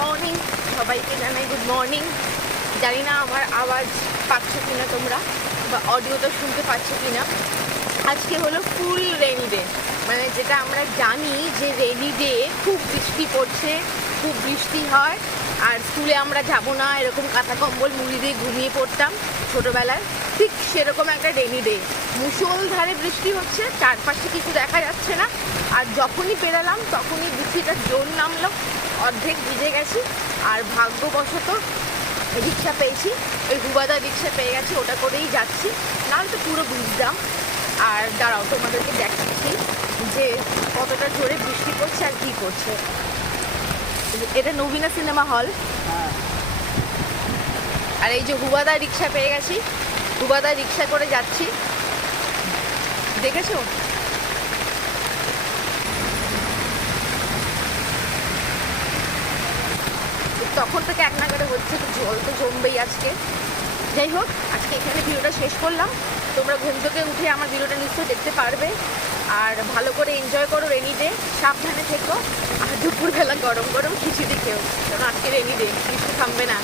Morning, সবাইকে জানাই good morning. জানি না আমার আওয়াজ পাচ্ছ কিনা তোমরা, বা অডিওটা শুনতে পাচ্ছ কিনা। আজকে হলো ফুল রেনি ডে, মানে যেটা আমরা জানি যে রেনি ডে খুব বৃষ্টি পড়ছে, খুব বৃষ্টি হয়, আর স্কুলে আমরা যাব না এরকম কাঁথা কম্বল মুড়ি দিয়ে ঘুমিয়ে পড়তাম ছোটোবেলায়। ঠিক সেরকম একটা রেনি ডে, মুষলধারে বৃষ্টি হচ্ছে, চারপাশে কিছু দেখা যাচ্ছে না। আর যখনই বেরালাম তখনই বৃষ্টিটা জোর নামলো, অর্ধেক ভিজে গেছি। আর ভাগ্যবশত রিক্সা পেয়েছি, ওই হুবাদা রিক্সা পেয়ে গেছি, ওটা করেই যাচ্ছি, নাহলে তো পুরো ভিজতাম। আর দাঁড়াও তোমাদেরকে দেখাচ্ছি যে কতটা জোরে বৃষ্টি পড়ছে আর কী করছে। এটা নবীনা সিনেমা হল। আর এই যে হুবাদা রিক্সা পেয়ে গেছি, হুবাদা রিক্সা করে যাচ্ছি, দেখেছো? তখন থেকে এক নাগারে হচ্ছে, তো জল তো জমবেই আজকে। যাই হোক, আজকে এখানে ভিডিওটা শেষ করলাম। তোমরা ঘুম থেকে উঠে আমার ভিডিওটা নিশ্চয়ই দেখতে পারবে। আর ভালো করে এনজয় করো রেনি ডে, সাবধানে থেকো। আর দুপুরবেলা গরম গরম খিচুড়ি খেও, কারণ আজকে রেনি ডে, বৃষ্টি থামবে না।